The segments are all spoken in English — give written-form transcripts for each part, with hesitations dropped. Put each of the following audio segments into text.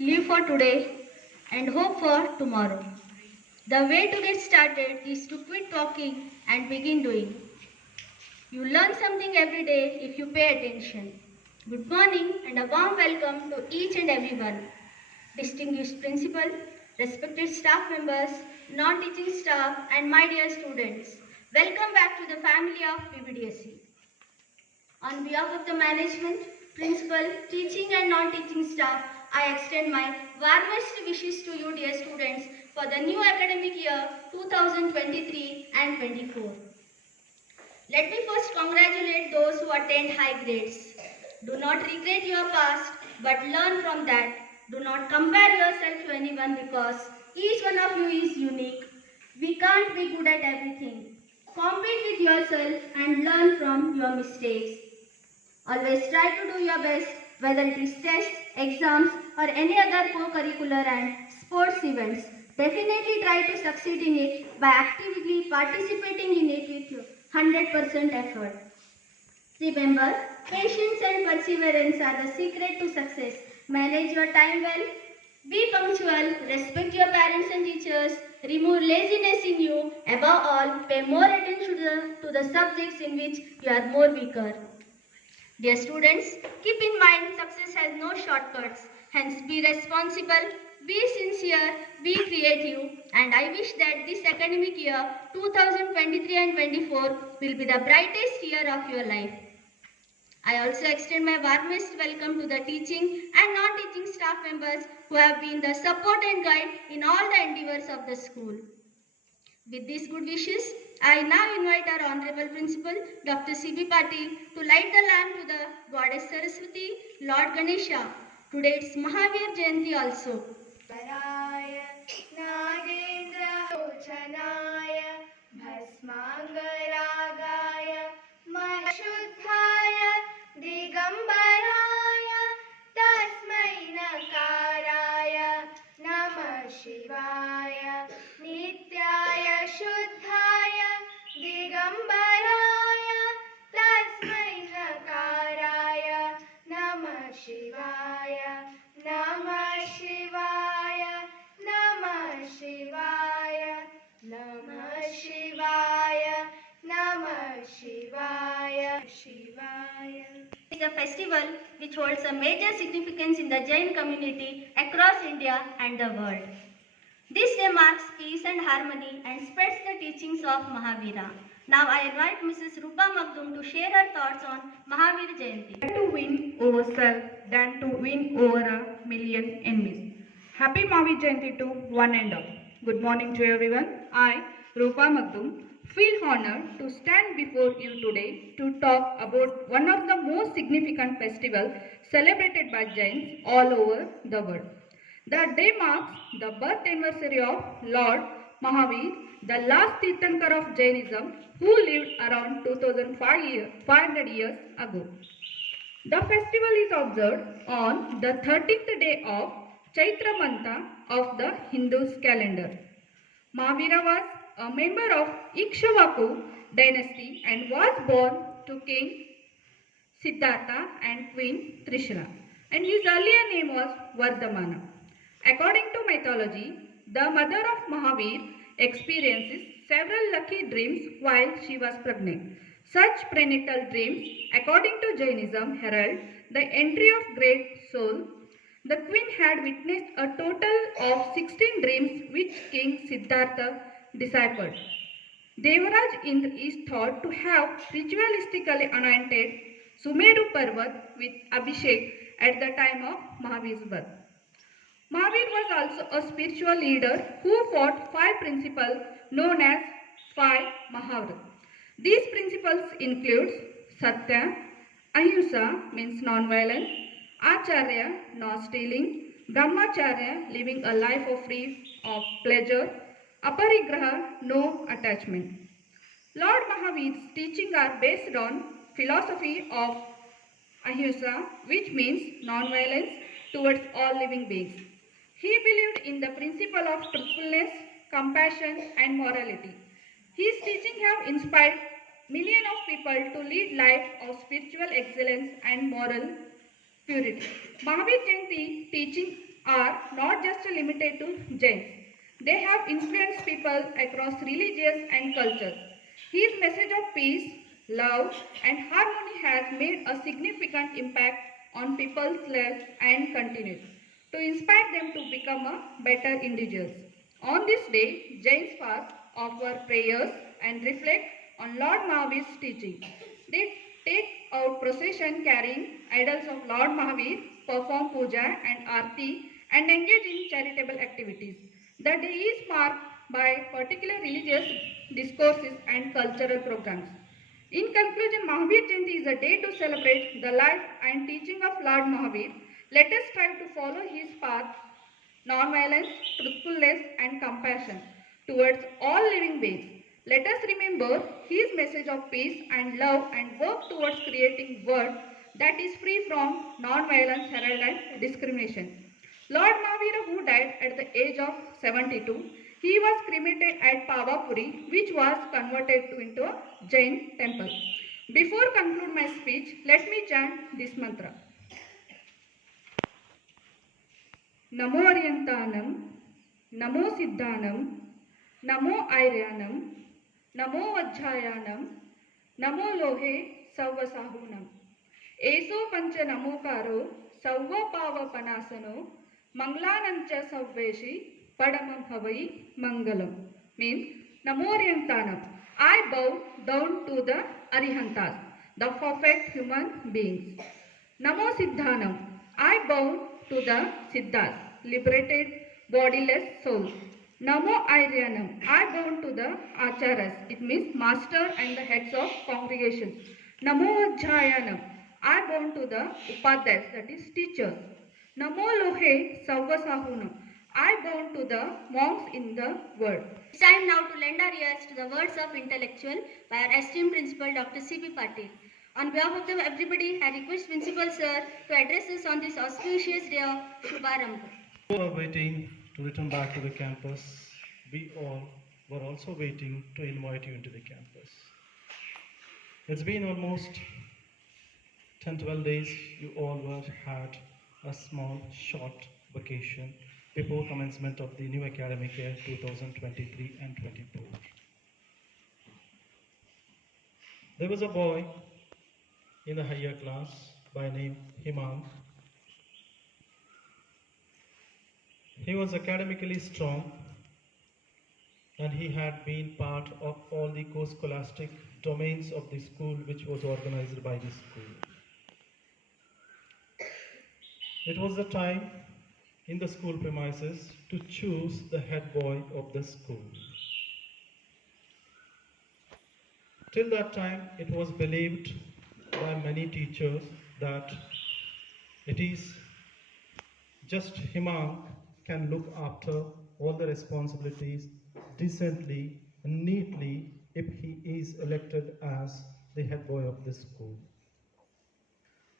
live for today, and hope for tomorrow. The way to get started is to quit talking and begin doing. You learn something every day if you pay attention. Good morning and a warm welcome to each and everyone. Distinguished principal, respected staff members, non-teaching staff, and my dear students. Welcome back to the family of PBDSE. On behalf of the management, principal, teaching and non-teaching staff, I extend my warmest wishes to you dear students for the new academic year 2023 and 24. Let me first congratulate those who attained high grades. Do not regret your past, but learn from that. Do not compare yourself to anyone because each one of you is unique. We can't be good at everything. Compete with yourself and learn from your mistakes. Always try to do your best, whether it is tests, exams, or any other co-curricular and sports events. Definitely try to succeed in it by actively participating in it with 100% effort. Remember, patience and perseverance are the secret to success. Manage your time well, be punctual, respect your parents and teachers, remove laziness in you, above all, pay more attention to the subjects in which you are more weaker. Dear students, keep in mind success has no shortcuts. Hence, be responsible, be sincere, be creative, and I wish that this academic year 2023 and 24 will be the brightest year of your life. I also extend my warmest welcome to the teaching and non-teaching staff members who have been the support and guide in all the endeavors of the school. With these good wishes, I now invite our Honorable Principal, Dr. C.B. Patil, to light the lamp to the Goddess Saraswati, Lord Ganesha. Today it's Mahaveer Jayanti also. शिवाय नित्याय शुद्धाय दिगंबराय तस्मै नकाराय नमः शिवाय नमः शिवाय नमः शिवाय नमः शिवाय नमः शिवाय शिवाय. It is a festival which holds a major significance in the Jain community across India and the world. This day marks peace and harmony and spreads the teachings of Mahaveera. Now I invite Mrs. Rupa Magdum to share her thoughts on Mahaveer Jayanti. Better to win over self than to win over a million enemies. Happy Mahaveer Jayanti to one and all. Good morning to everyone. I, Rupa Magdum, feel honored to stand before you today to talk about one of the most significant festivals celebrated by Jains all over the world. The day marks the birth anniversary of Lord Mahaveer, the last Tirthankar of Jainism, who lived around 2500 years ago. The festival is observed on the 13th day of Chaitra Mantha of the Hindu's calendar. Mahaveera was a member of Ikshvaku dynasty and was born to King Siddhartha and Queen Trishna, and his earlier name was Vardhamana. According to mythology, the mother of Mahaveer experiences several lucky dreams while she was pregnant. Such prenatal dreams, according to Jainism, herald the entry of great soul. The queen had witnessed a total of 16 dreams which King Siddhartha deciphered. Devaraj Indra is thought to have ritualistically anointed Sumeru Parvat with Abhishek at the time of Mahaveer's birth. Mahaveer was also a spiritual leader who fought 5 principles known as 5 Mahavrata. These principles include Satya, Ahimsa means non-violence, Acharya, not stealing, Brahmacharya, living a life of free of pleasure, Aparigraha, no attachment. Lord Mahaveer's teachings are based on philosophy of Ahimsa, which means non-violence towards all living beings. He believed in the principle of truthfulness, compassion and morality. His teachings have inspired millions of people to lead lives of spiritual excellence and moral purity. Mahaveer Jayanti teaching are not just limited to Jains. They have influenced people across religions and cultures. His message of peace, love, and harmony has made a significant impact on people's lives and continues to inspire them to become a better individuals. On this day, Jains fast, offer prayers, and reflect on Lord Mahavir's teaching. They take out procession carrying idols of Lord Mahaveer, perform puja and arti, and engage in charitable activities. The day is marked by particular religious discourses and cultural programs. In conclusion, Mahavir Jayanti is a day to celebrate the life and teaching of Lord Mahavir. Let us strive to follow his path, non-violence, truthfulness, and compassion towards all living beings. Let us remember his message of peace and love and work towards creating a world that is free from non-violence, hatred, and discrimination. Lord Mahavira, who died at the age of 72, he was cremated at Pavapuri, which was converted into a Jain temple. Before conclude my speech, let me chant this mantra. Namo Aryantanam, Namo Siddhanam, Namo Airyanam, Namo Vajjayanam, Namo Lohe Savvasahunam. Eso Pancha Namokaro, Savva Pava Panasano, Manglanancha Savveshi, Padamam Havai Mangalam. Means, Namo Aryantanam. I bow down to the Arihantas, the perfect human beings. Namo Siddhanam. I bow to the Siddhas, liberated bodiless souls. Namo Airyanam. I bow to the Acharas. It means master and the heads of congregations. Namo Vajjayanam. I bow to the Upadhyas, that is teachers. Namo Lohe Savvasahunam. I bow to the monks in the world. It's time now to lend our ears to the words of intellectual by our esteemed principal Dr. C.P. Patil. On behalf of everybody, I request Principal Sir to address us on this auspicious day of Shubharambha. We were waiting to return back to the campus. We all were also waiting to invite you into the campus. It's been almost 10-12 days. You all had a small, short vacation before commencement of the new academic year 2023 and 24. There was a boy in the higher class by name Himal. He was academically strong and he had been part of all the co-scholastic domains of the school which was organized by the school. It was the time in the school premises to choose the head boy of the school. Till that time, it was believed by many teachers that it is just Himang can look after all the responsibilities decently and neatly if he is elected as the head boy of the school.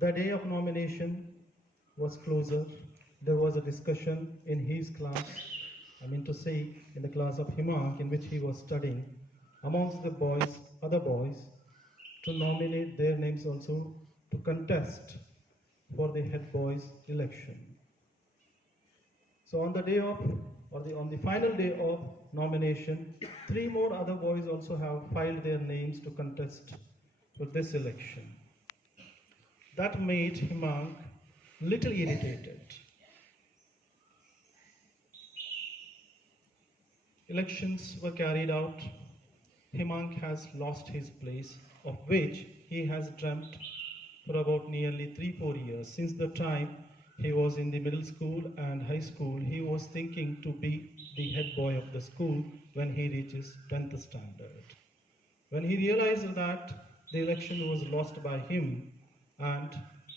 The day of nomination was closer. There was a discussion in his class, in the class of Himang in which he was studying, amongst the boys, other boys, to nominate their names also to contest for the head boy's election. So on the final day of nomination, 3 more other boys also have filed their names to contest for this election. That made Himang little irritated. Elections were carried out. Himang has lost his place, of which he has dreamt for about nearly 3-4 years. Since the time he was in the middle school and high school, he was thinking to be the head boy of the school when he reaches 10th standard. When he realized that the election was lost by him and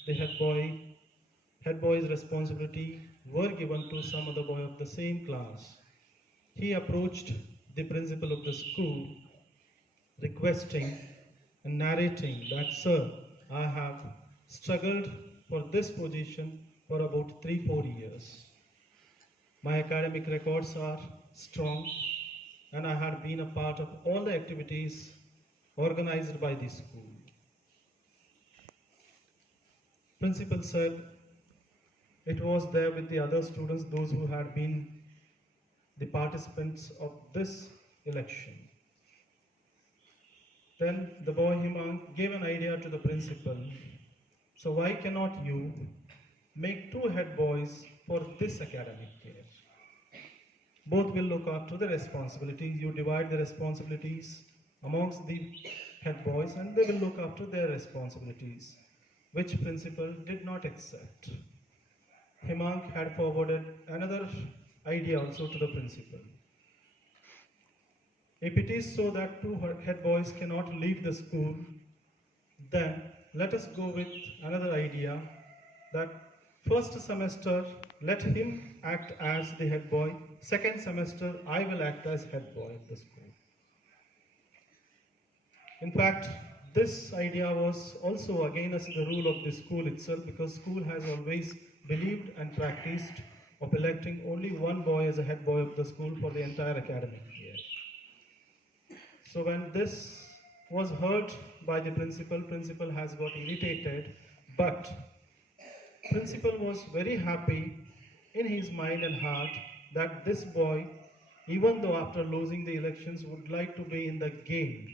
the head boy's responsibility were given to some other boy of the same class, he approached the principal of the school requesting and narrating that, "Sir, I have struggled for this position for about 3-4 years. My academic records are strong and I had been a part of all the activities organized by the school." Principal said, It was there with the other students, those who had been the participants of this election. Then the boy Himang gave an idea to the principal. So why cannot you make two head boys for this academic year? Both will look after the responsibilities. You divide the responsibilities amongst the head boys and they will look after their responsibilities, which principal did not accept. Himang had forwarded another idea also to the principal. If it is so that two head boys cannot leave the school, then let us go with another idea that first semester let him act as the head boy, second semester I will act as head boy of the school. In fact, this idea was also against the rule of the school itself because school has always believed and practiced of electing only one boy as a head boy of the school for the entire academic year. So when this was heard by the principal has got irritated, but principal was very happy in his mind and heart that this boy, even though after losing the elections, would like to be in the game,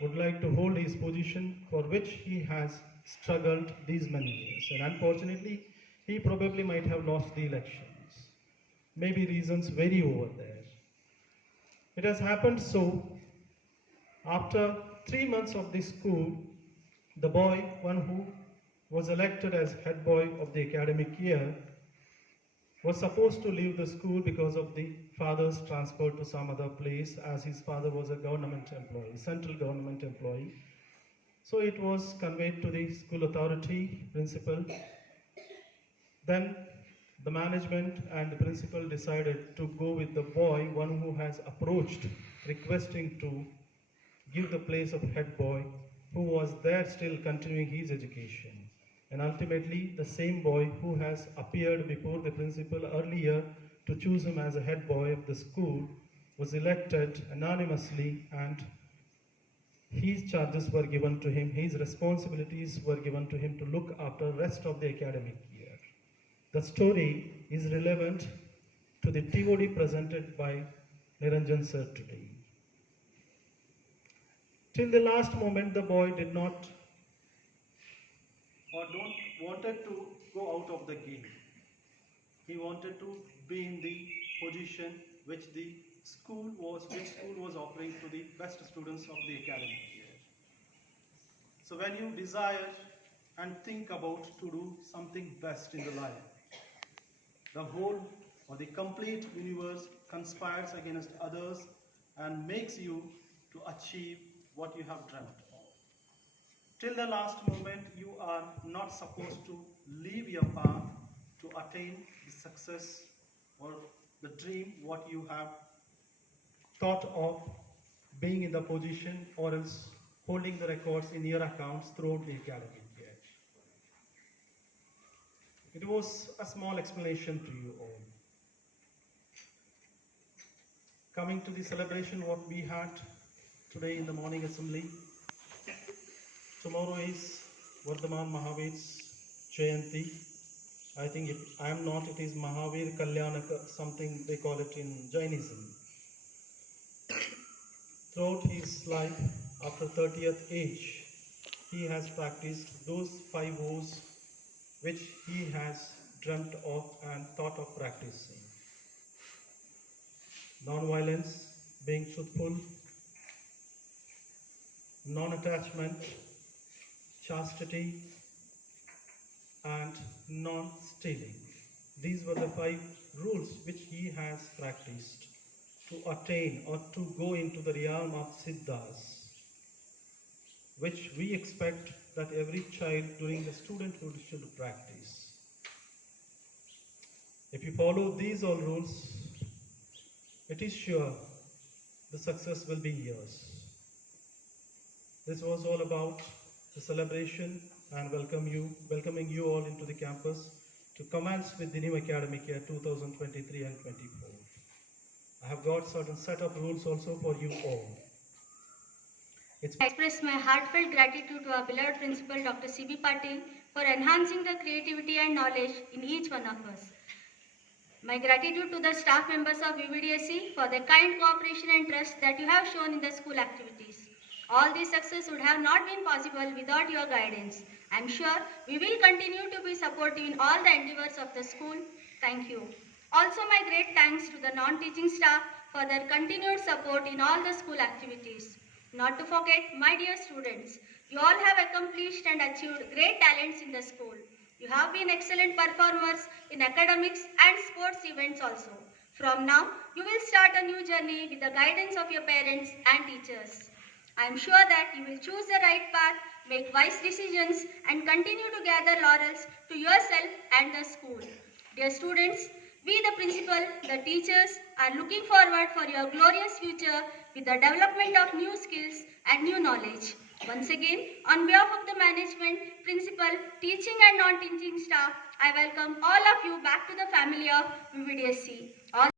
would like to hold his position for which he has struggled these many years. And unfortunately, he probably might have lost the elections. Maybe reasons vary over there. It has happened so. After 3 months of the school, the boy, one who was elected as head boy of the academic year, was supposed to leave the school because of the father's transfer to some other place, as his father was a government employee, central government employee. So it was conveyed to the school authority, principal. Then the management and the principal decided to go with the boy, one who has approached requesting to give the place of head boy, who was there still continuing his education. And ultimately, the same boy who has appeared before the principal earlier to choose him as a head boy of the school was elected anonymously, and his charges were given to him, his responsibilities were given to him to look after the rest of the academic year. The story is relevant to the TOD presented by Niranjan sir today. Till the last moment, the boy did not or don't wanted to go out of the game. He wanted to be in the position which school was offering to the best students of the academic year. So when you desire and think about to do something best in the life, the whole or the complete universe conspires against others and makes you to achieve what you have dreamt of. Till the last moment, you are not supposed to leave your path to attain the success or the dream what you have thought of being in the position or else holding the records in your accounts throughout the academic year. It was a small explanation to you all. Coming to the celebration what we had today in the morning assembly. Tomorrow is Vardhaman Mahaveer's Jayanti. I think if I am not, it is Mahaveer Kalyanaka, something they call it in Jainism. Throughout his life, after 30th age, he has practiced those 5 O's which he has dreamt of and thought of practicing. Non-violence, being truthful, non-attachment, chastity, and non-stealing. These were the 5 rules which he has practiced to attain or to go into the realm of Siddhas, which we expect that every child during the studenthood should practice. If you follow these all rules, it is sure the success will be yours. This was all about the celebration and welcoming you all into the campus to commence with the new academic year 2023 and 24. I have got certain set of rules also for you all. I express my heartfelt gratitude to our beloved principal, Dr. C.B. Patil, for enhancing the creativity and knowledge in each one of us. My gratitude to the staff members of VVDSC for the kind cooperation and trust that you have shown in the school activities. All this success would have not been possible without your guidance. I am sure we will continue to be supportive in all the endeavors of the school. Thank you. Also, my great thanks to the non-teaching staff for their continued support in all the school activities. Not to forget, my dear students, you all have accomplished and achieved great talents in the school. You have been excellent performers in academics and sports events also. From now, you will start a new journey with the guidance of your parents and teachers. I am sure that you will choose the right path, make wise decisions, and continue to gather laurels to yourself and the school. Dear students, we, the principal, the teachers, are looking forward for your glorious future with the development of new skills and new knowledge. Once again, on behalf of the management, principal, teaching and non-teaching staff, I welcome all of you back to the family of VVDSC. All